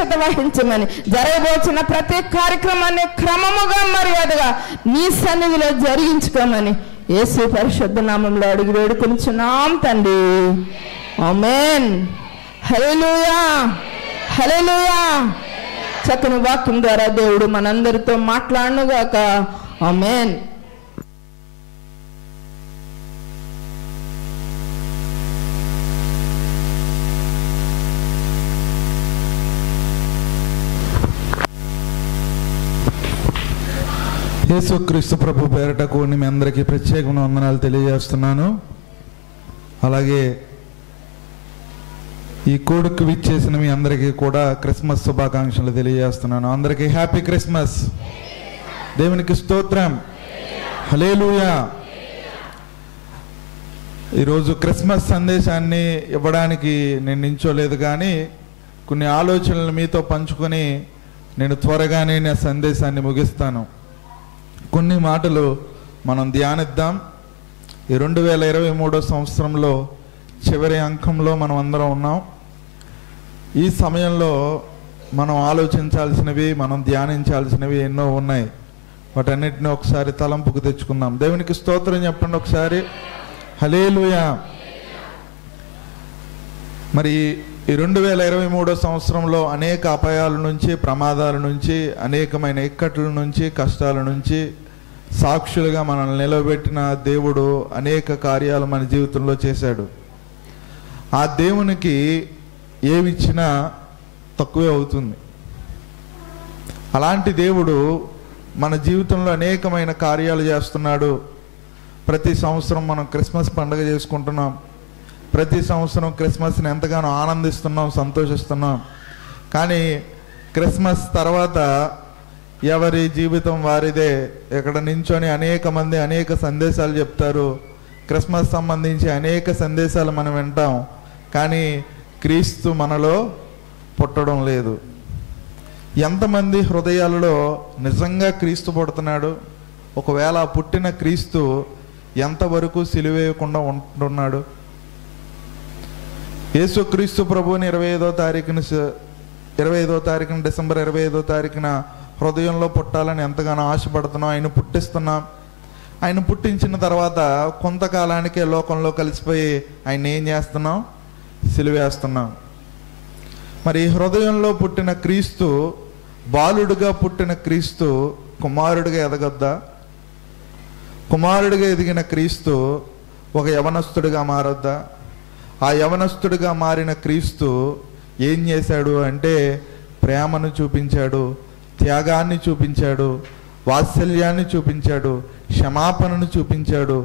అధ్యక్షత వహించమని, జరగబోతున్న ప్రతి కార్యక్రమాన్ని క్రమముగా మర్యాదగా నీ సన్నిధిలో జరిగించుకోమని యేసు పరిశుద్ధ నామంలో అడిగి వేడుకొనుచున్నాం తండ్రి. ఆమేన్. హల్లెలూయా, హల్లెలూయా. చక్కని వాక్యం ద్వారా దేవుడు మనందరితో మాట్లాడునుగాక. ఆమేన్. యేసుక్రీస్తు ప్రభు పేరట కూడిన మీ అందరికీ ప్రత్యేకమైన వందనాలు తెలియజేస్తున్నాను. అలాగే ఈ కూడుకు విచ్చేసిన మీ అందరికీ కూడా క్రిస్మస్ శుభాకాంక్షలు తెలియజేస్తున్నాను. అందరికీ హ్యాపీ క్రిస్మస్. దేవునికి స్తోత్రం. హల్లెలూయా. ఈరోజు క్రిస్మస్ సందేశాన్ని ఇవ్వడానికి నేను నించోలేదు, కానీ కొన్ని ఆలోచనలు మీతో పంచుకొని నేను త్వరగానే నా సందేశాన్ని ముగిస్తాను. కొన్ని మాటలు మనం ధ్యానిద్దాం. ఈ 2023 సంవత్సరంలో చివరి అంకంలో మనం అందరం ఉన్నాం. ఈ సమయంలో మనం ఆలోచించాల్సినవి, మనం ధ్యానించాల్సినవి ఎన్నో ఉన్నాయి. వాటన్నిటిని ఒకసారి తలంపుకు తెచ్చుకుందాం. దేవునికి స్తోత్రం చెప్పండి ఒకసారి. హల్లెలూయా. మరి ఈ 2023 సంవత్సరంలో అనేక అపాయాల నుంచి, ప్రమాదాల నుంచి, అనేకమైన ఇక్కట్ల నుంచి, కష్టాల నుంచి సాక్షులుగా మనల్ని నిలబెట్టిన దేవుడు అనేక కార్యాలు మన జీవితంలో చేశాడు. ఆ దేవునికి ఏమిచ్చినా తక్కువే అవుతుంది. అలాంటి దేవుడు మన జీవితంలో అనేకమైన కార్యాలు చేస్తున్నాడు. ప్రతి సంవత్సరం మనం క్రిస్మస్ పండుగ చేసుకుంటున్నాం. ప్రతి సంవత్సరం క్రిస్మస్ని ఎంతగానో ఆనందిస్తున్నాం, సంతోషిస్తున్నాం. కానీ క్రిస్మస్ తర్వాత ఎవరి జీవితం వారిదే. ఇక్కడ నించొని అనేక మంది అనేక సందేశాలు చెప్తారు. క్రిస్మస్ సంబంధించి అనేక సందేశాలు మనం వింటాం. కానీ క్రీస్తు మనలో పుట్టడం లేదు. ఎంతమంది హృదయాలలో నిజంగా క్రీస్తు పుడుతున్నాడు? ఒకవేళ పుట్టిన క్రీస్తు ఎంతవరకు సిలువేయకుండా ఉంటున్నాడు? యేసుక్రీస్తు ప్రభువుని 25వ తారీఖున డిసెంబర్ 25వ తారీఖున హృదయంలో పుట్టాలని ఎంతగానో ఆశపడుతున్నాం. ఆయన పుట్టిస్తున్నాం. ఆయన పుట్టించిన తర్వాత కొంతకాలానికే లోకంలో కలిసిపోయి ఆయన ఏం చేస్తున్నాం? సిలువేస్తున్నాం. మరి హృదయంలో పుట్టిన క్రీస్తు, బాలుడుగా పుట్టిన క్రీస్తు కుమారుడిగా ఎదగొద్దా? కుమారుడిగా ఎదిగిన క్రీస్తు ఒక యవనస్తుడిగా మారొద్దా? ఆ యవనస్తుడిగా మారిన క్రీస్తు ఏం చేశాడు అంటే ప్రేమను చూపించాడు, త్యాగాన్ని చూపించాడు, వాత్సల్యాన్ని చూపించాడు, క్షమాపణను చూపించాడు,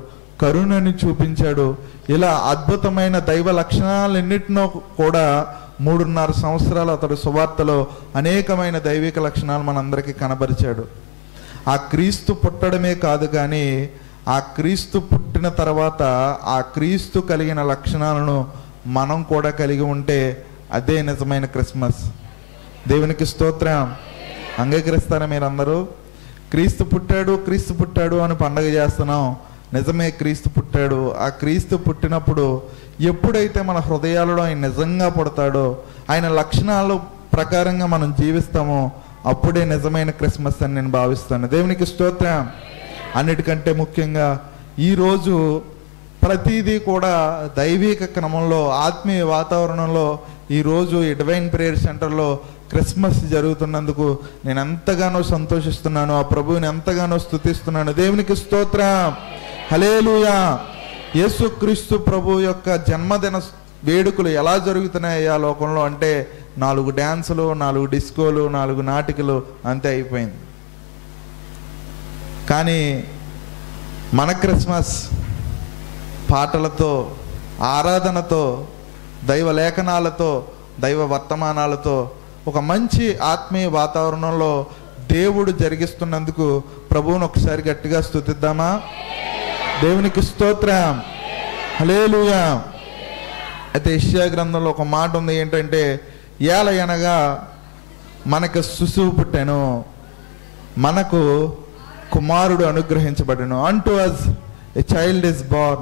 కరుణను చూపించాడు. ఇలా అద్భుతమైన దైవ లక్షణాలన్నిటినో కూడా 3.5 సంవత్సరాలు అతడు సువార్తలో అనేకమైన దైవిక లక్షణాలు మనందరికీ కనబరిచాడు. ఆ క్రీస్తు పుట్టడమే కాదు, కానీ ఆ క్రీస్తు పుట్టిన తర్వాత ఆ క్రీస్తు కలిగిన లక్షణాలను మనం కూడా కలిగి ఉంటే అదే నిజమైన క్రిస్మస్. దేవునికి స్తోత్రం. అంగీకరిస్తారా మీరందరూ? క్రీస్తు పుట్టాడు, క్రీస్తు పుట్టాడు అని పండగ చేస్తున్నాం. నిజమే, క్రీస్తు పుట్టాడు. ఆ క్రీస్తు పుట్టినప్పుడు ఎప్పుడైతే మన హృదయాలలో ఆయన నిజంగా పుడతాడో, ఆయన లక్షణాల ప్రకారంగా మనం జీవిస్తామో అప్పుడే నిజమైన క్రిస్మస్ అని నేను భావిస్తాను. దేవునికి స్తోత్రం. అన్నిటికంటే ముఖ్యంగా ఈరోజు ప్రతిదీ కూడా దైవిక క్రమంలో, ఆత్మీయ వాతావరణంలో ఈరోజు ఈ డివైన్ ప్రేయర్ సెంటర్లో క్రిస్మస్ జరుగుతున్నందుకు నేను ఎంతగానో సంతోషిస్తున్నాను. ఆ ప్రభువుని ఎంతగానో స్తుతిస్తున్నాను. దేవునికి స్తోత్రం. హల్లెలూయా. యేసుక్రీస్తు ప్రభు యొక్క జన్మదిన వేడుకలు ఎలా జరుగుతున్నాయి ఆ లోకంలో అంటే 4 డ్యాన్సులు, 4 డిస్కోలు, 4 నాటికలు, అంతే అయిపోయింది. కానీ మన క్రిస్మస్ పాటలతో, ఆరాధనతో, దైవ లేఖనాలతో, దైవ వర్తమానాలతో ఒక మంచి ఆత్మీయ వాతావరణంలో దేవుడు జరిగిస్తున్నందుకు ప్రభువును ఒకసారి గట్టిగా స్తుతిద్దామా? దేవునికి స్తోత్రం. హల్లెలూయా. అయితే యెషయా గ్రంథంలో ఒక మాట ఉంది, ఏంటంటే ఏలయనగా మనకు శిశువు పుట్టెను, మనకు కుమారుడు అనుగ్రహించబడెను. unto us a child is born,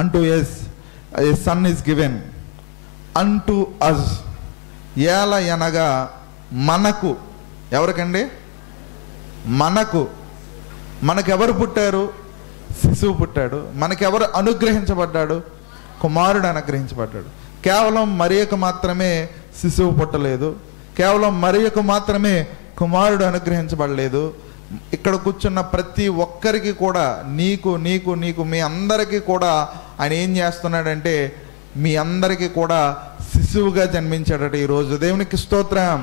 unto us a son is given. unto us, ఏలయనగా మనకు. ఎవరికండి? మనకెవరు పుట్టారు? శిశువు పుట్టాడు. మనకెవరు అనుగ్రహించబడ్డాడు? కుమారుడు అనుగ్రహించబడ్డాడు. కేవలం మరియకు మాత్రమే శిశువు పుట్టలేదు, కేవలం మరియకు మాత్రమే కుమారుడు అనుగ్రహించబడలేదు. ఇక్కడ కూర్చున్న ప్రతి ఒక్కరికి కూడా, నీకు నీకు నీకు మీ అందరికీ కూడా ఆయన ఏం చేస్తున్నాడంటే మీ అందరికీ కూడా శిశువుగా జన్మించాడట ఈరోజు. దేవునికి స్తోత్రం.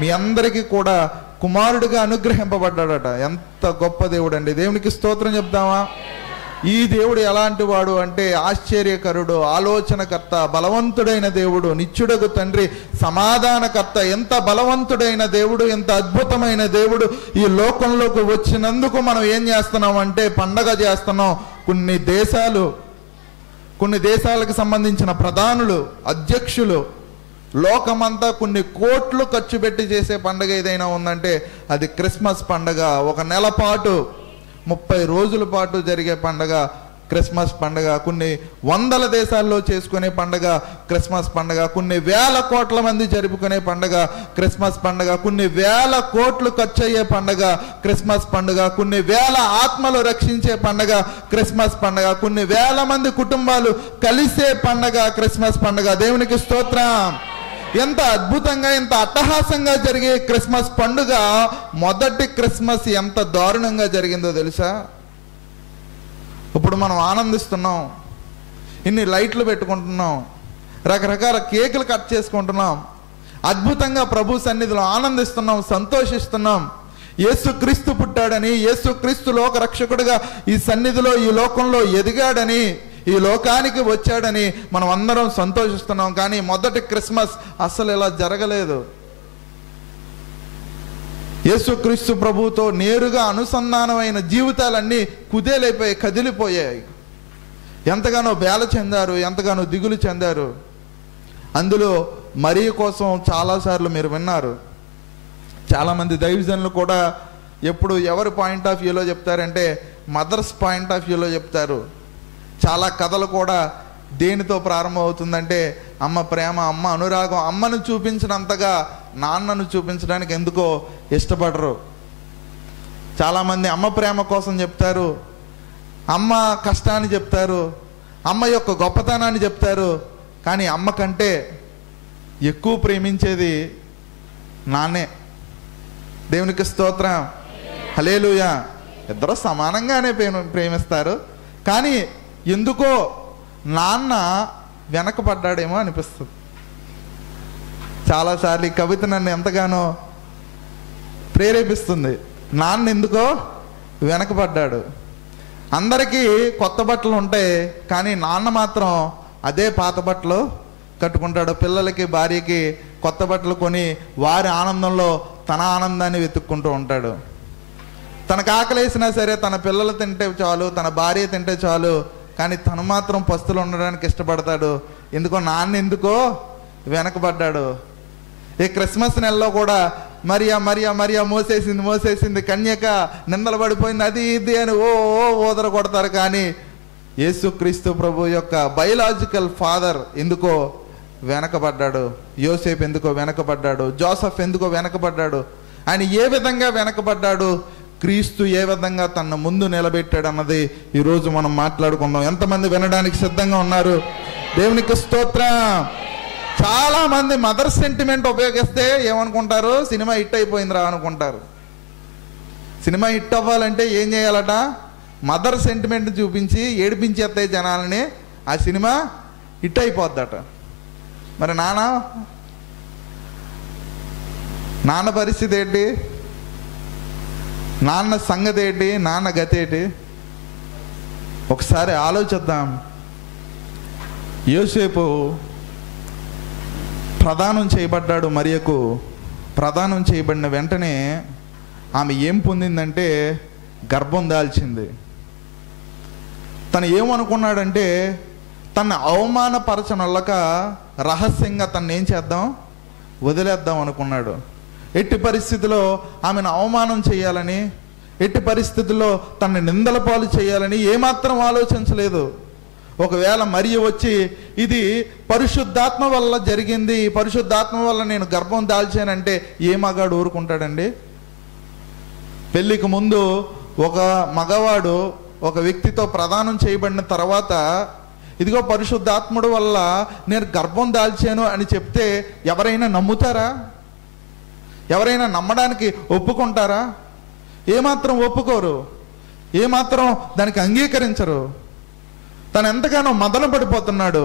మీ అందరికీ కూడా కుమారుడిగా అనుగ్రహింపబడ్డాడట. ఎంత గొప్ప దేవుడు అండి! దేవునికి స్తోత్రం చెప్తామా? ఈ దేవుడు ఎలాంటి వాడు అంటే ఆశ్చర్యకరుడు, ఆలోచనకర్త, బలవంతుడైన దేవుడు, నిత్యుడగు తండ్రి, సమాధానకర్త. ఎంత బలవంతుడైన దేవుడు, ఎంత అద్భుతమైన దేవుడు ఈ లోకంలోకి వచ్చినందుకు మనం ఏం చేస్తున్నాం అంటే పండగ చేస్తున్నాం. కొన్ని దేశాలకు సంబంధించిన ప్రధానులు, అధ్యక్షులు, లోకమంతా కొన్ని కోట్లు ఖర్చు పెట్టి చేసే పండగ ఏదైనా ఉందంటే అది క్రిస్మస్ పండగ. ఒక నెల పాటు 30 రోజుల పాటు జరిగే పండగ క్రిస్మస్ పండగ. కొన్ని వందల దేశాల్లో చేసుకునే పండగ క్రిస్మస్ పండగ. కొన్ని వేల కోట్ల మంది జరుపుకునే పండగ క్రిస్మస్ పండగ. కొన్ని వేల కోట్లు ఖర్చు అయ్యే పండగ క్రిస్మస్ పండగ. కొన్ని వేల ఆత్మలు రక్షించే పండగ క్రిస్మస్ పండగ. కొన్ని వేల మంది కుటుంబాలు కలిసే పండగ క్రిస్మస్ పండగ. దేవునికి స్తోత్రం. ఎంత అద్భుతంగా, ఎంత అట్టహాసంగా జరిగే క్రిస్మస్ పండుగ. మొదటి క్రిస్మస్ ఎంత దారుణంగా జరిగిందో తెలుసా? ఇప్పుడు మనం ఆనందిస్తున్నాం, ఇన్ని లైట్లు పెట్టుకుంటున్నాం, రకరకాల కేకులు కట్ చేసుకుంటున్నాం, అద్భుతంగా ప్రభు సన్నిధిలో ఆనందిస్తున్నాం, సంతోషిస్తున్నాం. యేసుక్రీస్తు పుట్టాడని, యేసుక్రీస్తు లోక రక్షకుడిగా ఈ సన్నిధిలో, ఈ లోకంలో ఎదిగాడని, ఈ లోకానికి వచ్చాడని మనం అందరం సంతోషిస్తున్నాం. కానీ మొదటి క్రిస్మస్ అసలు ఇలా జరగలేదు. యేసుక్రీస్తు ప్రభువుతో నేరుగా అనుసంధానమైన జీవితాలన్నీ కుదేలైపోయి కదిలిపోయాయి. ఎంతగానో బేల చెందారు, ఎంతగానో దిగులు చెందారు. అందులో మరియ కోసం చాలాసార్లు మీరు విన్నారు. చాలామంది దైవజనులు కూడా ఎప్పుడు ఎవరి పాయింట్ ఆఫ్ వ్యూలో చెప్తారంటే మదర్స్ పాయింట్ ఆఫ్ వ్యూలో చెప్తారు. చాలా కథలు కూడా దేనితో ప్రారంభమవుతుందంటే అమ్మ ప్రేమ, అమ్మ అనురాగం. అమ్మను చూపించినంతగా నాన్నను చూపించడానికి ఎందుకో ఇష్టపడరు. చాలామంది అమ్మ ప్రేమ కోసం చెప్తారు, అమ్మ కష్టాన్ని చెప్తారు, అమ్మ యొక్క గొప్పతనాన్ని చెప్తారు. కానీ అమ్మ కంటే ఎక్కువ ప్రేమించేది నాన్నే. దేవునికి స్తోత్రం. హల్లెలూయా. ఇద్దరు సమానంగానే ప్రేమిస్తారు. కానీ ఎందుకో నాన్న వెనకబడ్డాడేమో అనిపిస్తుంది. చాలాసార్లు ఈ కవిత నన్ను ఎంతగానో ప్రేరేపిస్తుంది. నాన్న ఎందుకో వెనకబడ్డాడు. అందరికీ కొత్త బట్టలు ఉంటాయి, కానీ నాన్న మాత్రం అదే పాత బట్టలు కట్టుకుంటాడు. పిల్లలకి, భార్యకి కొత్త బట్టలు కొని వారి ఆనందంలో తన ఆనందాన్ని వెతుక్కుంటూ ఉంటాడు. తనకు ఆకలేసినా సరే తన పిల్లలు తింటే చాలు, తన భార్య తింటే చాలు, కానీ తను మాత్రం పస్తులు ఉండడానికి ఇష్టపడతాడు. ఎందుకో నాన్న ఎందుకో వెనకబడ్డాడు. ఈ క్రిస్మస్ నెలలో కూడా మరియా మరియా మరియా మోసేసింది కన్యక, నిందలు పడిపోయింది, అది ఇది అని ఓ ఓదర కొడతారు. కానీ యేసుక్రీస్తు ప్రభు యొక్క బయలాజికల్ ఫాదర్ ఎందుకో వెనకబడ్డాడు. యోసేపు ఎందుకో వెనకబడ్డాడు. జోసెఫ్ ఎందుకో వెనకబడ్డాడు. ఆయన ఏ విధంగా వెనకబడ్డాడు, క్రీస్తు ఏ విధంగా తన ముందు నిలబెట్టాడు అన్నది ఈరోజు మనం మాట్లాడుకుందాం. ఎంతమంది వినడానికి సిద్ధంగా ఉన్నారు? దేవునికి స్తోత్రం. చాలా మంది మదర్ సెంటిమెంట్ ఉపయోగిస్తే ఏమనుకుంటారు, సినిమా హిట్ అయిపోయిందిరా అనుకుంటారు. సినిమా హిట్ అవ్వాలంటే ఏం చేయాలట? మదర్ సెంటిమెంట్ చూపించి ఏడిపించేస్తాయి జనాలని, ఆ సినిమా హిట్ అయిపోద్దట. మరి నాన్న పరిస్థితి ఏంటి? నాన్న సంగతి ఏంటి? నాన్న గతి ఏంటి? ఒకసారి ఆలోచిద్దాం. యోసేపు ప్రదానం చేయబడ్డాడు. మరియకు ప్రదానం చేయబడిన వెంటనే ఆమె ఏం పొందిందంటే గర్భం దాల్చింది. తను ఏమనుకున్నాడంటే తను అవమానపరచనొల్లక రహస్యంగా తను ఏం చేద్దాం, వదిలేద్దాం అనుకున్నాడు. ఎట్టి పరిస్థితిలో ఆమెను అవమానం చేయాలని, ఎట్టి పరిస్థితుల్లో తనని నిందల పాలు చేయాలని ఏమాత్రం ఆలోచించలేదు. ఒకవేళ మరియ వచ్చి ఇది పరిశుద్ధాత్మ వల్ల జరిగింది, పరిశుద్ధాత్మ వల్ల నేను గర్భం దాల్చానంటే ఏ మగాడు ఊరుకుంటాడండి? పెళ్ళికి ముందు ఒక మగవాడు ఒక వ్యక్తితో ప్రదానం చేయబడిన తర్వాత ఇదిగో పరిశుద్ధాత్ముడు వల్ల నేను గర్భం దాల్చాను అని చెప్తే ఎవరైనా నమ్ముతారా? ఎవరైనా నమ్మడానికి ఒప్పుకుంటారా? ఏమాత్రం ఒప్పుకోరు, ఏమాత్రం దానికి అంగీకరించరు. తను ఎంతగానో మదన పడిపోతున్నాడు,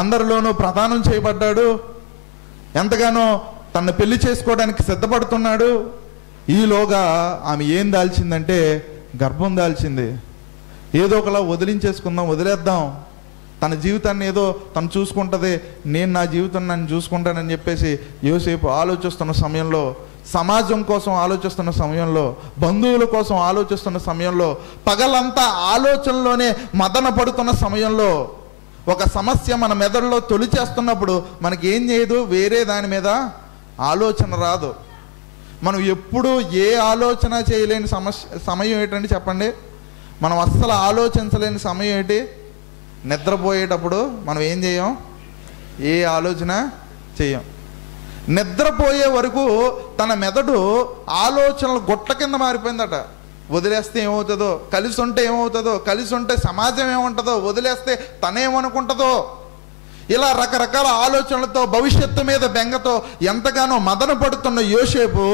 అందరిలోనూ ప్రదానం చేయబడ్డాడు, ఎంతగానో తను పెళ్లి చేసుకోవడానికి సిద్ధపడుతున్నాడు. ఈలోగా ఆమె ఏం దాల్చిందంటే గర్భం దాల్చింది. ఏదో ఒకలా వదిలించేసుకుందాం, వదిలేద్దాం, తన జీవితాన్ని ఏదో తను చూసుకుంటుంది, నేను నా జీవితం నన్ను చూసుకుంటానని చెప్పేసి యోసేపు ఆలోచిస్తున్న సమయంలో, సమాజం కోసం ఆలోచిస్తున్న సమయంలో, బంధువుల కోసం ఆలోచిస్తున్న సమయంలో, పగలంతా ఆలోచనలోనే మదన పడుతున్న సమయంలో, ఒక సమస్య మన మెదడులో తొలిచేస్తున్నప్పుడు మనకి ఏం చేయదు, వేరే దాని మీద ఆలోచన రాదు. మనం ఎప్పుడు ఏ ఆలోచన చేయలేని సమయం ఏంటంటే చెప్పండి, మనం అస్సలు ఆలోచించలేని సమయం ఏంటి? నిద్రపోయేటప్పుడు మనం ఏం చేయం? ఏ ఆలోచన చేయం. నిద్రపోయే వరకు తన మెదడు ఆలోచనలు గొట్ల కింద మారిపోయిందట. వదిలేస్తే ఏమవుతుందో, కలిసి ఉంటే ఏమవుతుందో, కలిసి ఉంటే సమాజం ఏముంటుందో, వదిలేస్తే తనేమనుకుంటుందో, ఇలా రకరకాల ఆలోచనలతో భవిష్యత్తు మీద బెంగతో ఎంతగానో మదన పడుతున్న యోసేపు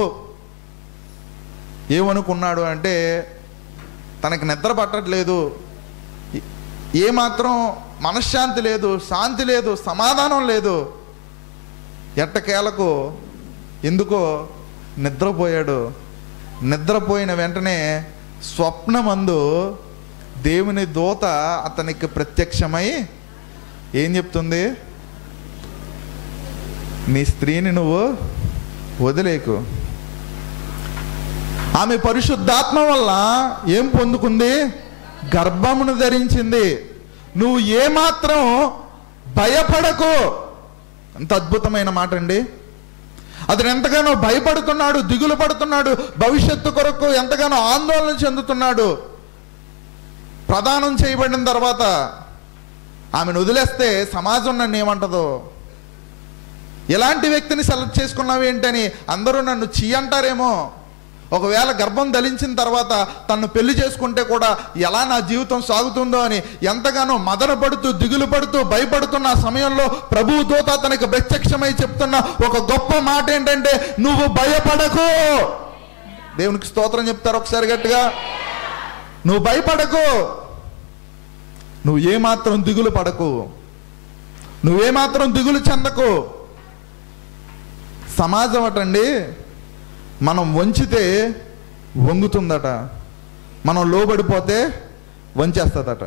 ఏమనుకున్నాడు అంటే తనకి నిద్ర పట్టట్లేదు, ఏమాత్రం మనశ్శాంతి లేదు, శాంతి లేదు, సమాధానం లేదు. ఎట్టకేలకు ఎందుకో నిద్రపోయాడు. నిద్రపోయిన వెంటనే స్వప్నమందు దేవుని దూత అతనికి ప్రత్యక్షమై ఏం చెప్తుంది? నీ స్త్రీని నువ్వు వదిలేకు. ఆమె పరిశుద్ధాత్మ వల్ల ఏం పొందుకుంది? గర్భమును ధరించింది. నువ్వు ఏమాత్రం భయపడకు. అంత అద్భుతమైన మాట అండి. అతను ఎంతగానో భయపడుతున్నాడు, దిగులు పడుతున్నాడు, భవిష్యత్తు కొరకు ఎంతగానో ఆందోళన చెందుతున్నాడు. ప్రదానం చేయబడిన తర్వాత ఆమెను వదిలేస్తే సమాజం నన్ను ఏమంటదో, ఎలాంటి వ్యక్తిని సెలెక్ట్ చేసుకున్నావు ఏంటని అందరూ నన్ను చీ అంటారేమో. ఒకవేళ గర్భం ధరించిన తర్వాత తను పెళ్లి చేసుకుంటే కూడా ఎలా నా జీవితం సాగుతుందో అని ఎంతగానో మదన పడుతూ, దిగులు పడుతూ, భయపడుతున్న సమయంలో ప్రభువు దూత అతనికి ప్రత్యక్షమై చెప్తున్న ఒక గొప్ప మాట ఏంటంటే నువ్వు భయపడకు. దేవునికి స్తోత్రం చెప్తారు ఒకసారి గట్టిగా. నువ్వు భయపడకు, నువ్వు ఏమాత్రం దిగులు పడకు, నువ్వేమాత్రం దిగులు చెందకు. సమాజం అటండి, మనం వంచితే వంగుతుందట, మనం లోబడిపోతే వంచేస్తుందట.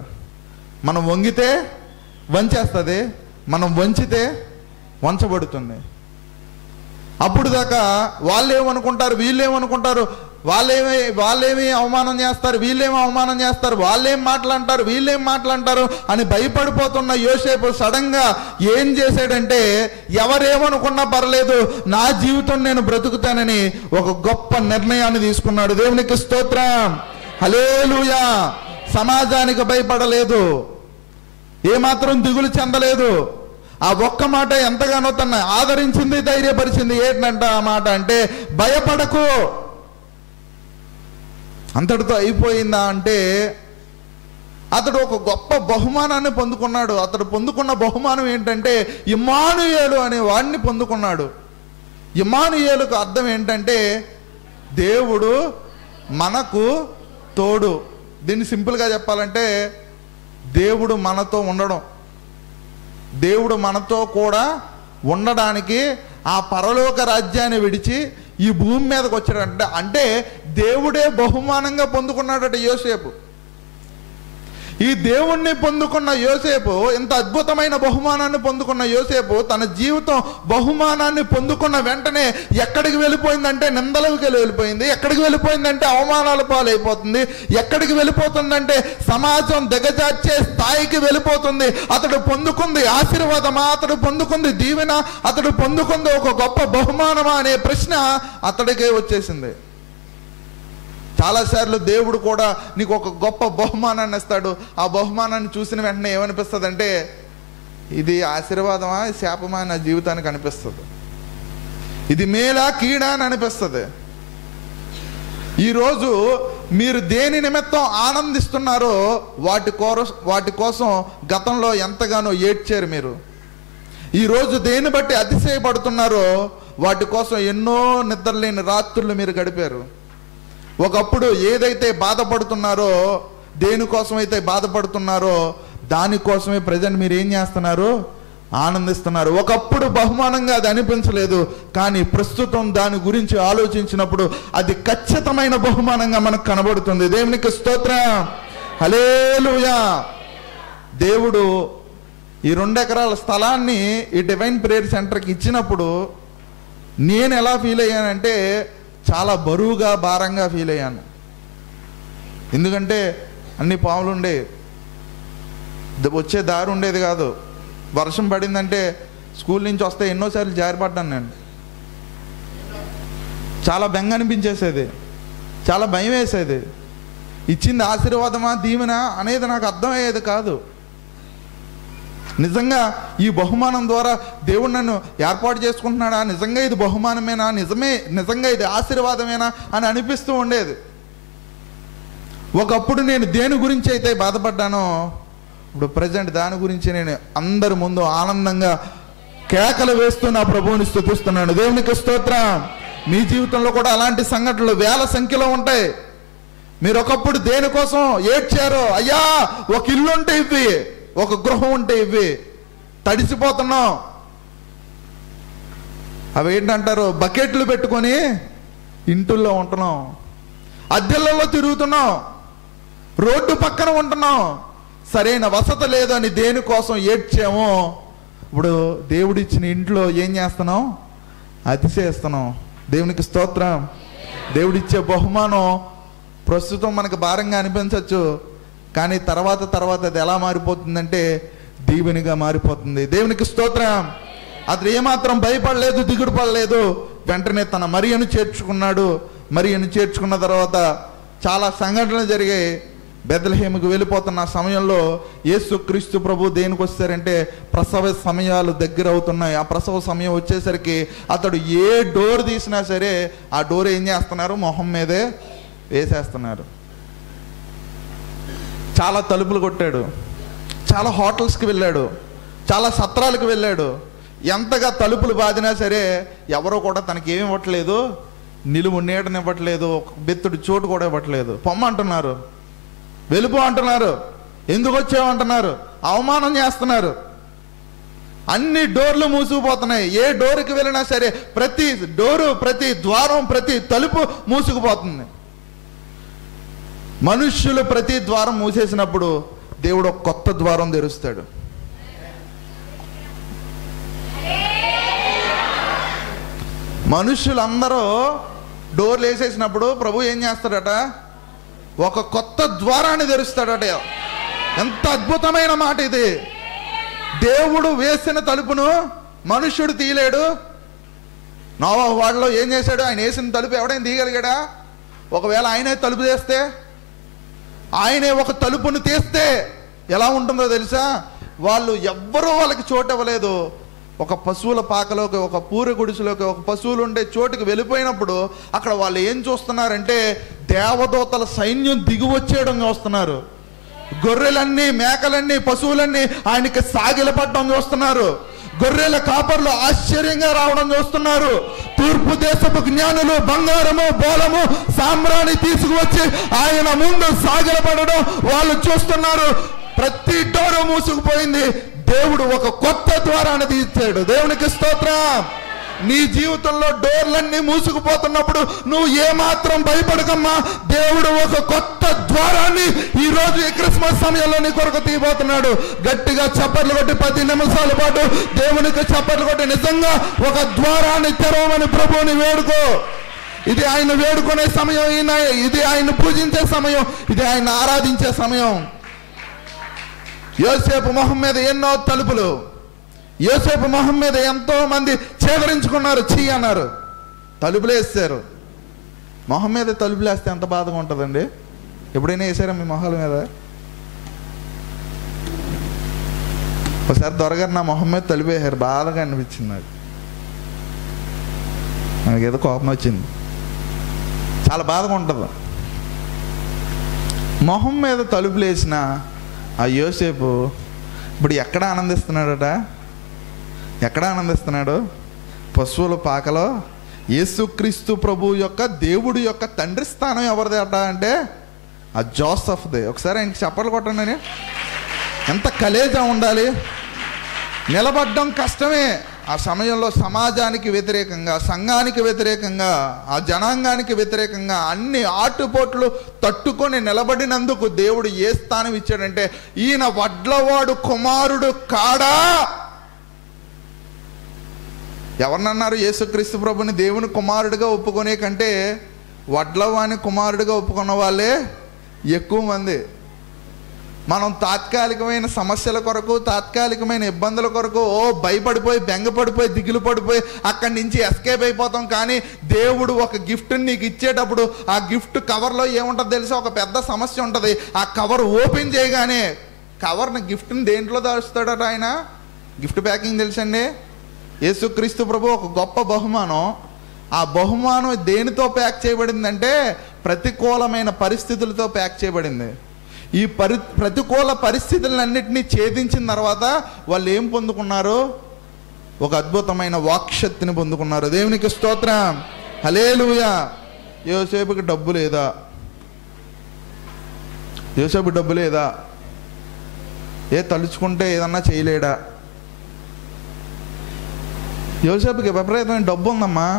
మనం వంగితే వంచేస్తుంది, మనం వంచితే వంచబడుతుంది. అప్పుడు దాకా వాళ్ళేమనుకుంటారు, వీళ్ళేమనుకుంటారు, వాళ్ళేమి అవమానం చేస్తారు, వీళ్ళేమి అవమానం చేస్తారు, వాళ్ళేం మాటలంటారు, వీళ్ళేం మాటలంటారు అని భయపడిపోతున్న యోసేపు సడన్ గా ఏం చేశాడంటే ఎవరేమనుకున్నా పర్లేదు, నా జీవితం నేను బ్రతుకుతానని ఒక గొప్ప నిర్ణయాన్ని తీసుకున్నాడు. దేవునికి స్తోత్రం, హల్లెలూయా. సమాజానికి భయపడలేదు, ఏమాత్రం దిగులు చెందలేదు. ఆ ఒక్క మాట ఎంతగానో తన ఆదరించింది, ధైర్యపరిచింది. ఏంటంట ఆ మాట అంటే భయపడకు. అంతటితో అయిపోయిందా అంటే అతడు ఒక గొప్ప బహుమానాన్ని పొందుకున్నాడు. అతడు పొందుకున్న బహుమానం ఏంటంటే ఇమ్మానుయేలు అనే వాడిని పొందుకున్నాడు. ఇమ్మానుయేలుకు అర్థం ఏంటంటే దేవుడు మనకు తోడు. దీన్ని సింపుల్గా చెప్పాలంటే దేవుడు మనతో ఉండడం, దేవుడు మనతో కూడా ఉండడానికి ఆ పరలోక రాజ్యాన్ని విడిచి ఈ భూమి మీదకి వచ్చాడంట. అంటే దేవుడే బహుమానంగా పొందుకున్నాడట యోసేపు. ఈ దేవుణ్ణి పొందుకున్న యోసేపు, ఇంత అద్భుతమైన బహుమానాన్ని పొందుకున్న యోసేపు తన జీవితం బహుమానాన్ని పొందుకున్న వెంటనే ఎక్కడికి వెళ్ళిపోయిందంటే నిందలకి వెళ్ళిపోయింది, ఎక్కడికి వెళ్ళిపోయిందంటే అవమానాల పాలైపోతుంది, ఎక్కడికి వెళ్ళిపోతుందంటే సమాజం దిగజార్చే స్థాయికి వెళ్ళిపోతుంది. అతడు పొందుకుంది ఆశీర్వాదమా, అతడు పొందుకుంది దీవెన, అతడు పొందుకుంది ఒక గొప్ప బహుమానమా అనే ప్రశ్న అతడికే వచ్చేసింది. చాలాసార్లు దేవుడు కూడా నీకు ఒక గొప్ప బహుమానాన్ని ఇస్తాడు. ఆ బహుమానాన్ని చూసిన వెంటనే ఏమనిపిస్తుంది అంటే, ఇది ఆశీర్వాదమా శాపమా నా జీవితానికి అనిపిస్తుంది. ఇది మేలా కీడా అని అనిపిస్తుంది. ఈరోజు మీరు దేని నిమిత్తం ఆనందిస్తున్నారో వాటి కోసం గతంలో ఎంతగానో ఏడ్చారు. మీరు ఈరోజు దేన్ని బట్టి అతిశయపడుతున్నారో వాటి కోసం ఎన్నో నిద్రలేని రాత్రులు మీరు గడిపారు. ఒకప్పుడు ఏదైతే బాధపడుతున్నారో, దేనికోసం అయితే బాధపడుతున్నారో దానికోసమే ప్రజెంట్ మీరు ఏం చేస్తున్నారు? ఆనందిస్తున్నారు. ఒకప్పుడు బహుమానంగా అది అనిపించలేదు, కానీ ప్రస్తుతం దాని గురించి ఆలోచించినప్పుడు అది ఖచ్చితమైన బహుమానంగా మనకు కనబడుతుంది. దేవునికి స్తోత్రం, హల్లెలూయా. దేవుడు ఈ 2 ఎకరాల స్థలాన్ని ఈ డివైన్ ప్రేయర్ సెంటర్కి ఇచ్చినప్పుడు నేను ఎలా ఫీల్ అయ్యానంటే, చాలా బరువుగా భారంగా ఫీల్ అయ్యాను. ఎందుకంటే అన్ని పాములు ఉండే, వచ్చే దారి ఉండేది కాదు. వర్షం పడిందంటే స్కూల్ నుంచి వస్తే ఎన్నోసార్లు జారిపడ్డాను నేను. చాలా బెంగ అనిపించేసేది, చాలా భయం వేసేది. ఇచ్చింది ఆశీర్వాదమా దీవెనా అనేది నాకు అర్థమయ్యేది కాదు. నిజంగా ఈ బహుమానం ద్వారా దేవుడు నన్ను ఏర్పాటు చేసుకుంటున్నాడా, నిజంగా ఇది బహుమానమేనా, నిజంగా ఇది ఆశీర్వాదమేనా అని అనిపిస్తూ ఉండేది. ఒకప్పుడు నేను దేని గురించి అయితే బాధపడ్డానో, ఇప్పుడు ప్రజెంట్ దాని గురించి నేను అందరి ముందు ఆనందంగా కేకలు వేస్తూ నా ప్రభువుని స్తుతిస్తున్నాను. దేవునికి స్తోత్రం. మీ జీవితంలో కూడా అలాంటి సంఘటనలు వేల సంఖ్యలో ఉంటాయి. మీరు ఒకప్పుడు దేనికోసం ఏడ్చారో, అయ్యా ఒక ఇల్లు ఉంటే ఇవ్వి, ఒక గృహం ఉంటే ఇవ్వి, తడిసిపోతున్నాం. అవి ఏంటంటారు, బకెట్లు పెట్టుకొని ఇంటుల్లో ఉంటున్నాం, అద్దెలలో తిరుగుతున్నాం, రోడ్డు పక్కన ఉంటున్నాం, సరైన వసతి లేదని దేనికోసం ఏడ్చామో, ఇప్పుడు దేవుడిచ్చిన ఇంట్లో ఏం చేస్తున్నాం? అతిశయిస్తున్నాం. దేవునికి స్తోత్రం. దేవుడిచ్చే బహుమానం ప్రస్తుతం మనకు భారంగా అనిపించవచ్చు, కానీ తర్వాత అది ఎలా మారిపోతుందంటే దీవెనిగా మారిపోతుంది. దేవునికి స్తోత్రం. అతను ఏమాత్రం భయపడలేదు, దిగుడు పడలేదు. వెంటనే తన మరియను చేర్చుకున్నాడు. మరియను చేర్చుకున్న తర్వాత చాలా సంఘటనలు జరిగాయి. బెత్లెహేముకు వెళ్ళిపోతున్న సమయంలో యేసుక్రీస్తు ప్రభు దేనికి వస్తారంటే, ప్రసవ సమయాలు దగ్గర అవుతున్నాయి. ఆ ప్రసవ సమయం వచ్చేసరికి అతడు ఏ డోర్ తీసినా సరే ఆ డోర్ ఏం చేస్తున్నారు? మొహం మీదే వేసేస్తున్నారు. చాలా తలుపులు కొట్టాడు, చాలా హోటల్స్కి వెళ్ళాడు, చాలా సత్రాలకు వెళ్ళాడు. ఎంతగా తలుపులు బాదినా సరే ఎవరో కూడా తనకి ఏమి ఇవ్వట్లేదు, నిలువు నీడనివ్వట్లేదు, ఒక బెత్తుడు చోటు కూడా ఇవ్వట్లేదు. పొమ్మంటున్నారు, వెలుపు అంటున్నారు, ఎందుకు వచ్చావంటున్నారు, అవమానం చేస్తున్నారు. అన్ని డోర్లు మూసుకుపోతున్నాయి. ఏ డోరుకి వెళ్ళినా సరే ప్రతి డోరు, ప్రతి ద్వారం, ప్రతి తలుపు మూసుకుపోతుంది. మనుష్యులు ప్రతి ద్వారం మూసేసినప్పుడు దేవుడు ఒక కొత్త ద్వారం తెరుస్తాడు. మనుష్యులందరూ డోర్లు వేసేసినప్పుడు ప్రభు ఏం చేస్తాడట? ఒక కొత్త ద్వారాన్ని తెరుస్తాడట. ఎంత అద్భుతమైన మాట ఇది! దేవుడు వేసిన తలుపును మనుష్యుడు తీయలేడు. నోవహు వాడలో ఏం చేశాడు? ఆయన వేసిన తలుపు ఎవడైనా తీయగలిగాడా? ఒకవేళ ఆయనే తలుపు తీస్తే, ఆయనే ఒక తలుపును తీస్తే ఎలా ఉంటుందో తెలుసా? వాళ్ళు ఎవ్వరూ వాళ్ళకి చోటు ఇవ్వలేదు. ఒక పశువుల పాకలోకి, ఒక పూర గుడిసెలోకి, ఒక పశువులు ఉండే చోటుకి వెళ్ళిపోయినప్పుడు అక్కడ వాళ్ళు ఏం చూస్తున్నారంటే దేవదూతల సైన్యం దిగి వచ్చేయడం చూస్తున్నారు. గొర్రెలన్నీ, మేకలన్నీ, పశువులన్నీ ఆయనకి సాగిలపడడం చూస్తున్నారు. గొర్రెల కాపర్లు ఆశ్చర్యంగా రావడం చూస్తున్నారు. తూర్పు దేశపు జ్ఞానులు బంగారము, బోలము, సాంబ్రాణి తీసుకువచ్చి ఆయన ముందు సాగిలపడడం వాళ్ళు చూస్తున్నారు. ప్రతి డోరు మూసుకుపోయింది. దేవుడు ఒక కొత్త ద్వారాన్ని తీర్చాడు. దేవునికి స్తోత్రం. నీ జీవితంలో డోర్లన్నీ మూసుకుపోతున్నప్పుడు నువ్వు ఏమాత్రం భయపడకమ్మా. దేవుడు ఒక కొత్త ద్వారాన్ని ఈ రోజు ఈ క్రిస్మస్ సమయంలో నీ కొరకు తీయబోతున్నాడు. గట్టిగా చప్పట్లు కొట్టి 10 నిమిషాల పాటు దేవునికి చప్పట్లు కొట్టి నిజంగా ఒక ద్వారాన్ని తెరవమని ప్రభువుని వేడుకో. ఇది ఆయన వేడుకునే సమయం, ఇది ఆయన పూజించే సమయం, ఇది ఆయన ఆరాధించే సమయం. యోసేపు మొహం మీద ఎన్నో తలుపులు, యోసేపు మొహం మీద ఎంతో మంది చేదరించుకున్నారు, చీ అన్నారు, తలుపులు వేస్తారు. మొహం మీద తలుపులు వేస్తే ఎంత బాధగా ఉంటుందండి? ఎప్పుడైనా వేసారా మీ మొహాల మీద? ఒకసారి దొరగారు నా మొహం మీద తలుపు వేసారు, బాధగా అనిపించింది నాకేదో కోపం వచ్చింది, చాలా బాధగా ఉంటుంది. మొహం మీద తలుపులు వేసిన ఆ యోసేపు ఇప్పుడు ఎక్కడ ఆనందిస్తున్నాడట? ఎక్కడ ఆనందిస్తున్నాడు? పశువుల పాకలో. యేసుక్రీస్తు ప్రభు యొక్క, దేవుడి యొక్క తండ్రి స్థానం ఎవరిది అట అంటే ఆ జోసఫ్దే. ఒకసారి ఆయనకి చప్పట్లు కొట్టండి. ఎంత కలేజా ఉండాలి! నిలబడ్డం కష్టమే ఆ సమయంలో. సమాజానికి వ్యతిరేకంగా, సంఘానికి వ్యతిరేకంగా, ఆ జనాంగానికి వ్యతిరేకంగా అన్ని ఆటుపోట్లు తట్టుకొని నిలబడినందుకు దేవుడు ఏ స్థానం ఇచ్చాడంటే, ఈయన వడ్లవాడు కుమారుడు కాడా? ఎవరినన్నారు యేసుక్రీస్తు ప్రభుని దేవుని కుమారుడిగా ఒప్పుకునే కంటే వడ్లవాని కుమారుడిగా ఒప్పుకున్న వాళ్ళే ఎక్కువ మంది. మనం తాత్కాలికమైన సమస్యల కొరకు, తాత్కాలికమైన ఇబ్బందుల కొరకు భయపడిపోయి, బెంగపడిపోయి, దిగులు పడిపోయి అక్కడి నుంచి ఎస్కేప్ అయిపోతాం. కానీ దేవుడు ఒక గిఫ్ట్ని నీకు ఇచ్చేటప్పుడు ఆ గిఫ్ట్ కవర్లో ఏముంటుంది తెలుసా? ఒక పెద్ద సమస్య ఉంటుంది. ఆ కవర్ ఓపెన్ చేయగానే కవర్ని, గిఫ్ట్ని దేంట్లో దాచుతాడట ఆయన? గిఫ్ట్ ప్యాకింగ్ తెలుసండి? యేసుక్రీస్తు ప్రభు ఒక గొప్ప బహుమానం. ఆ బహుమానం దేనితో ప్యాక్ చేయబడిందంటే ప్రతికూలమైన పరిస్థితులతో ప్యాక్ చేయబడింది. ఈ ప్రతికూల పరిస్థితులన్నింటినీ ఛేదించిన తర్వాత వాళ్ళు ఏం పొందుకున్నారు? ఒక అద్భుతమైన వాక్శక్తిని పొందుకున్నారు. దేవునికి స్తోత్రం, హల్లెలూయా. యోసేపుకి డబ్బు లేదా? యోసేపు డబ్బు లేదా? తలుచుకుంటే ఏదన్నా చేయలేడా? యోసేపుకి విపరీతమైన డబ్బు ఉందమ్మా.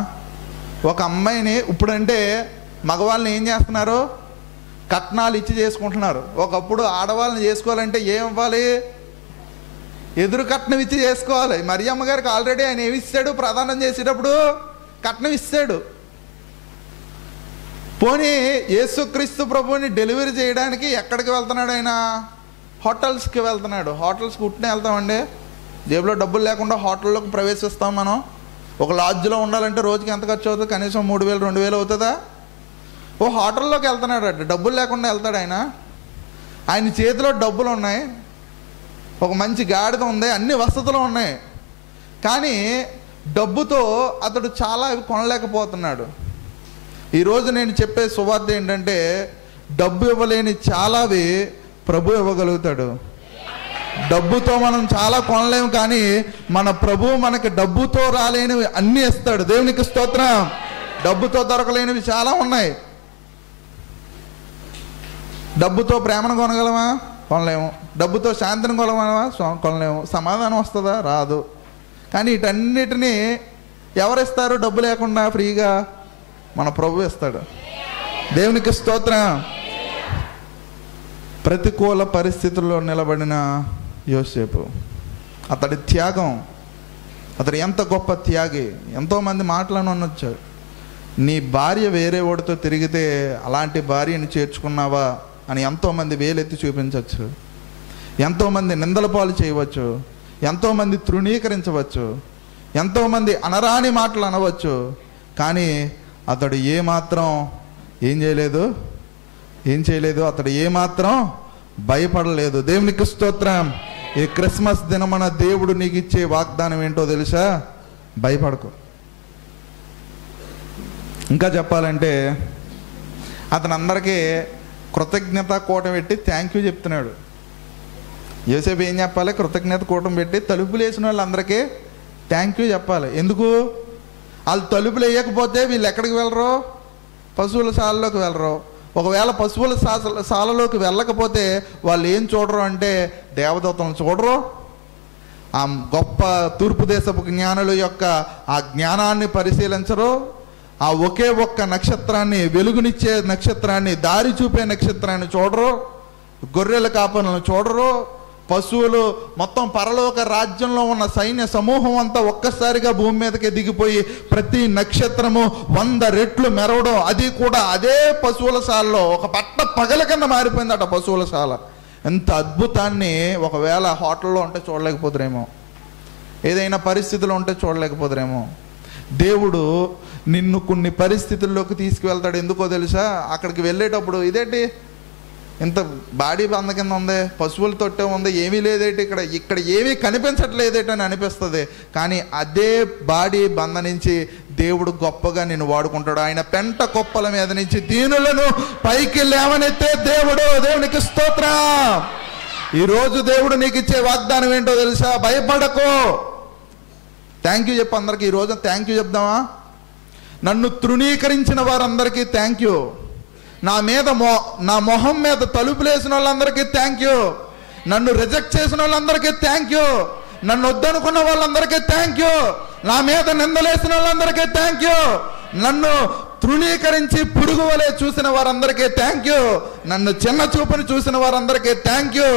ఒక అమ్మాయిని, ఇప్పుడంటే మగవాళ్ళని ఏం చేస్తున్నారు? కట్నాలు ఇచ్చి చేసుకుంటున్నారు. ఒకప్పుడు ఆడవాళ్ళని చేసుకోవాలంటే ఏం ఇవ్వాలి? ఎదురు కట్నం ఇచ్చి చేసుకోవాలి. మరియమ్మ గారికి ఆల్రెడీ ఆయన ఏమి ఇస్తాడు? ప్రదానం చేసేటప్పుడు కట్నం ఇస్తాడు. పోనీ యేసుక్రీస్తు ప్రభుని డెలివరీ చేయడానికి ఎక్కడికి వెళ్తున్నాడు ఆయన? హోటల్స్కి వెళ్తున్నాడు. హోటల్స్కి ఉట్టినే వెళ్తామండి? జేబులో డబ్బులు లేకుండా హోటల్లోకి ప్రవేశిస్తాం మనం. ఒక లాడ్జ్లో ఉండాలంటే రోజుకి ఎంత ఖర్చు అవుతుంది? కనీసం 3000 2000 అవుతుందా? హోటల్లోకి వెళ్తున్నాడు, డబ్బులు లేకుండా వెళ్తాడు ఆయన. ఆయన చేతిలో డబ్బులు ఉన్నాయి, ఒక మంచి గాడిద ఉంది, అన్ని వసతులు ఉన్నాయి. కానీ డబ్బుతో అతడు చాలా కొనలేకపోతున్నాడు. ఈరోజు నేను చెప్పే సువార్త ఏంటంటే, డబ్బు ఇవ్వలేని చాలావి ప్రభు ఇవ్వగలుగుతాడు. డబ్బుతో మనం చాలా కొనలేము, కానీ మన ప్రభు మనకి డబ్బుతో రాలేనివి అన్నీ ఇస్తాడు. దేవునికి స్తోత్రం. డబ్బుతో దొరకలేనివి చాలా ఉన్నాయి. డబ్బుతో ప్రేమను కొనగలమా? కొనలేము. డబ్బుతో శాంతిని కొనగలమా? కొనలేము. సమాధానం వస్తుందా? రాదు. కానీ వీటన్నిటినీ ఎవరిస్తారు డబ్బు లేకుండా ఫ్రీగా? మన ప్రభు ఇస్తాడు. దేవునికి స్తోత్రం. ప్రతికూల పరిస్థితుల్లో నిలబడిన యోసేపు, అతడి త్యాగం, అతడు ఎంత గొప్ప త్యాగి. ఎంతోమంది మాటలను అనొచ్చు, నీ భార్య వేరే వాడితో తిరిగితే అలాంటి భార్యని చేర్చుకున్నావా అని ఎంతోమంది వేలెత్తి చూపించవచ్చు. ఎంతోమంది నిందల పాలు చేయవచ్చు, ఎంతోమంది తృణీకరించవచ్చు, ఎంతోమంది అనరాని మాటలు అనవచ్చు. కానీ అతడు ఏమాత్రం ఏం చేయలేదు. అతడు ఏమాత్రం భయపడలేదు. దేవునికి స్తోత్రం. ఈ క్రిస్మస్ దినమన దేవుడు నీకు ఇచ్చే వాగ్దానం ఏంటో తెలుసా? భయపడకు. ఇంకా చెప్పాలంటే అతను అందరికీ కృతజ్ఞత కూటం పెట్టి థ్యాంక్ యూ చెప్తున్నాడు. యోసేపు ఏం చెప్పాలి? కృతజ్ఞత కూటం పెట్టి తలుపులు వేసిన వాళ్ళందరికీ థ్యాంక్ యూ చెప్పాలి. ఎందుకు? వాళ్ళు తలుపులు వేయకపోతే వీళ్ళు ఎక్కడికి వెళ్ళరు? పశువుల శాలలోకి వెళ్ళరు. ఒకవేళ పశువుల శాలలోకి వెళ్ళకపోతే వాళ్ళు ఏం చూడరు అంటే దేవదూతలను చూడరు. ఆ గొప్ప తూర్పు దేశపు జ్ఞానుల యొక్క ఆ జ్ఞానాన్ని పరిశీలించరు. ఆ ఒకే ఒక్క నక్షత్రాన్ని, వెలుగునిచ్చే నక్షత్రాన్ని, దారి చూపే నక్షత్రాన్ని చూడరు. గొర్రెల కాపరులను చూడరు. పశువులు మొత్తం పరలోక రాజ్యంలో ఉన్న సైన్య సమూహం అంతా ఒక్కసారిగా భూమి మీదకి దిగిపోయి ప్రతి నక్షత్రము 100 రెట్లు మెరవడం, అది కూడా అదే పశువుల శాలలో ఒక పట్ట పగల కింద మారిపోయిందట పశువుల శాల. ఎంత అద్భుతాన్ని ఒకవేళ హోటల్లో ఉంటే చూడలేకపోతారేమో, ఏదైనా పరిస్థితిలో ఉంటే చూడలేకపోతారేమో. దేవుడు నిన్ను కొన్ని పరిస్థితుల్లోకి తీసుకువెళ్తాడు. ఎందుకో తెలుసా? అక్కడికి వెళ్ళేటప్పుడు ఇదేంటి ఇంత బాడీ బంద కింద ఉంది, పశువుల తొట్టే ఉంది, ఏమీ లేదేంటి, ఇక్కడ ఏమీ కనిపించట్లేదేంటి అని అనిపిస్తుంది. కానీ అదే బాడీ బంద నుంచి దేవుడు గొప్పగా నిన్ను వాడుకుంటాడు. ఆయన పెంట కుప్పల మీద నుంచి దీనులను పైకి లేవనెత్తే దేవుడు. దేవునికి స్తోత్రం. ఈరోజు దేవుడు నీకు ఇచ్చే వాగ్దానం ఏంటో తెలుసా? భయపడకు. థ్యాంక్ యూ చెప్పు అందరికి. ఈరోజు థ్యాంక్ యూ చెప్దామా? నన్ను తృణీకరించిన వారందరికీ థ్యాంక్ యూ. నా మొహం మీద తలుపులేసిన వాళ్ళందరికీ థ్యాంక్ యూ. నన్ను రిజెక్ట్ చేసిన వాళ్ళందరికీ థ్యాంక్ యూ. నన్ను వద్దనుకున్న వాళ్ళందరికీ థ్యాంక్ యూ. నా మీద నిందలేసిన వాళ్ళందరికీ థ్యాంక్ యూ. నన్ను తృణీకరించి పురుగు వలె చూసిన వారందరికీ థ్యాంక్ యూ. నన్ను చిన్న చూపుని చూసిన వారందరికీ థ్యాంక్ యూ.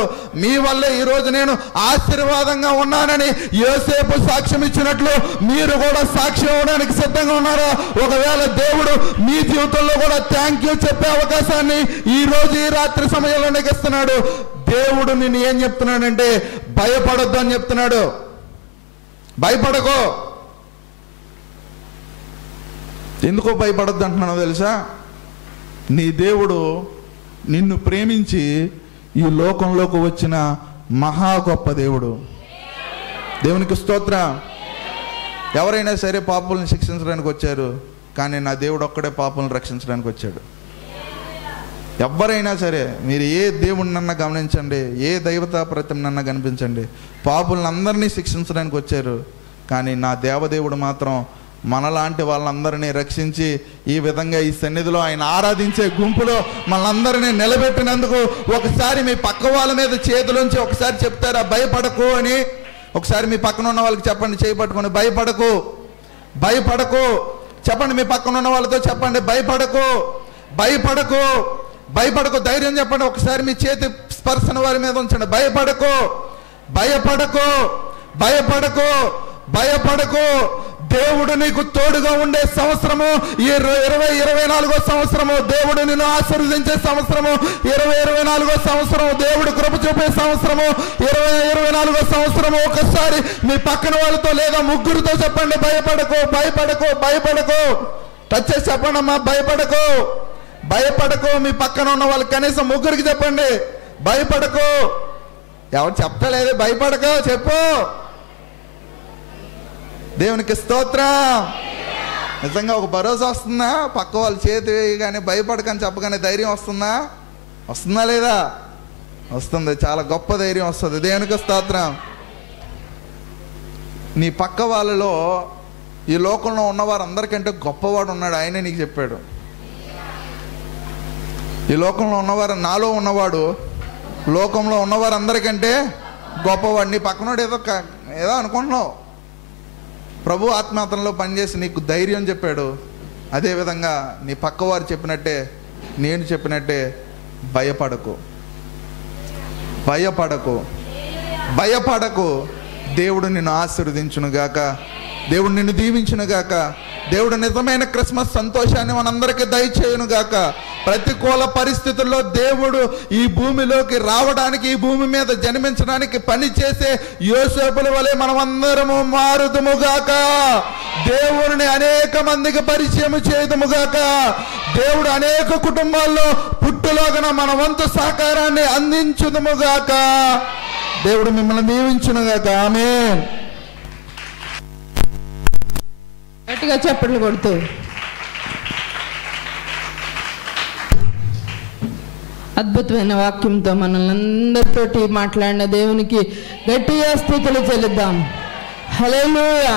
మీ వల్లే ఈరోజు నేను ఆశీర్వాదంగా ఉన్నానని యోసేపు సాక్ష్యం ఇచ్చినట్లు మీరు కూడా సాక్ష్యం ఇవ్వడానికి సిద్ధంగా ఉన్నారా? ఒకవేళ దేవుడు మీ జీవితంలో కూడా థ్యాంక్ యూ చెప్పే అవకాశాన్ని ఈరోజు ఈ రాత్రి సమయంలో నీకు ఇస్తున్నాడు. దేవుడు నిన్ను ఏం చెప్తున్నాడంటే భయపడొద్దు అని చెప్తున్నాడు. భయపడకో. ఎందుకో భయపడొద్దు అంటున్నానో తెలుసా? నీ దేవుడు నిన్ను ప్రేమించి ఈ లోకంలోకి వచ్చిన మహా గొప్ప దేవుడు. దేవునికి స్తోత్రం. ఎవరైనా సరే పాపులను శిక్షించడానికి వచ్చారు, కానీ నా దేవుడు ఒక్కడే పాపులను రక్షించడానికి వచ్చాడు. ఎవరైనా సరే, మీరు ఏ దేవుడినన్నా గమనించండి, ఏ దైవతా ప్రతిమనన్నా కనిపించండి, పాపులను అందరినీ శిక్షించడానికి వచ్చారు. కానీ నా దేవదేవుడు మాత్రం మనలాంటి వాళ్ళందరినీ రక్షించి ఈ విధంగా ఈ సన్నిధిలో ఆయన ఆరాధించే గుంపులో మనందరినీ నిలబెట్టినందుకు ఒకసారి మీ పక్క వాళ్ళ మీద చేతులోంచి ఒకసారి చెప్తారా భయపడకు అని? ఒకసారి మీ పక్కన ఉన్న వాళ్ళకి చెప్పండి, చేయి పట్టుకొని, భయపడకు, భయపడకు. చెప్పండి, మీ పక్కన ఉన్న వాళ్ళతో చెప్పండి, భయపడకు, భయపడకు, భయపడకు. ధైర్యం చెప్పండి. ఒకసారి మీ చేతి స్పర్శన వారి మీద ఉంచండి. భయపడకు, భయపడకు, భయపడకు, భయపడకు. దేవుడు నీకు తోడుగా ఉండే సంవత్సరము ఈ 2024 సంవత్సరము. దేవుడు నిన్ను ఆశీర్వదించే సంవత్సరము 2024 సంవత్సరము. దేవుడు కృప చూపే సంవత్సరము 2024 సంవత్సరము. ఒకసారి మీ పక్కన వాళ్ళతో లేదా ముగ్గురితో చెప్పండి, భయపడకు, భయపడకు, భయపడకు. టచ్ చేసి చెప్పండి అమ్మా, భయపడకు, భయపడకు. మీ పక్కన ఉన్న వాళ్ళు కనీసం ముగ్గురికి చెప్పండి, భయపడకు. ఎవరు చెప్తలేదు, భయపడకు చెప్పు. దేవునికి స్తోత్రం. నిజంగా ఒక భరోసా వస్తుందా? పక్క వాళ్ళ చేతి కానీ భయపడకని చెప్పగానే ధైర్యం వస్తుందా? వస్తుందా లేదా? వస్తుంది. చాలా గొప్ప ధైర్యం వస్తుంది. దేవునికి స్తోత్రం. నీ పక్క వాళ్ళలో ఈ లోకంలో ఉన్నవారు అందరికంటే గొప్పవాడు ఉన్నాడు. ఆయనే నీకు చెప్పాడు. ఈ లోకంలో ఉన్నవారు, నాలో ఉన్నవాడు లోకంలో ఉన్నవారు అందరికంటే గొప్పవాడు. నీ పక్కనోడు ఏదో అనుకుంటున్నావు. ప్రభు ఆత్మాత్రంలో పనిచేసి నీకు ధైర్యం చెప్పాడు. అదేవిధంగా నీ పక్కవారు చెప్పినట్టే, నేను చెప్పినట్టే భయపడకు, భయపడకు, భయపడకు. దేవుడు నిన్ను ఆశీర్వదించునుగాక, దేవుడు నిన్ను దీవించునుగాక. దేవుడు నిజమైన క్రిస్మస్ సంతోషాన్ని మనందరికీ దయచేయునుగాక. ప్రతికూల పరిస్థితుల్లో దేవుడు ఈ భూమిలోకి రావడానికి, ఈ భూమి మీద జన్మించడానికి పనిచేసే యోసేపుల వలె మనమందరము మారుదుముగాక. దేవుడిని అనేక మందికి పరిచయం చేయదుముగాక. దేవుడు అనేక కుటుంబాల్లో పుట్టులోగన మన వంతు సహకారాన్ని అందించుదుముగాక. దేవుడు మిమ్మల్ని దీవించునుగాక. ఆమేన్. గట్టిగా చప్పట్లు కొడుతూ అద్భుతమైన వాక్యంతో మనల్ని అందరితోటి మాట్లాడిన దేవునికి గట్టిగా స్తుతులు చెల్లిద్దాం. హల్లెలూయా.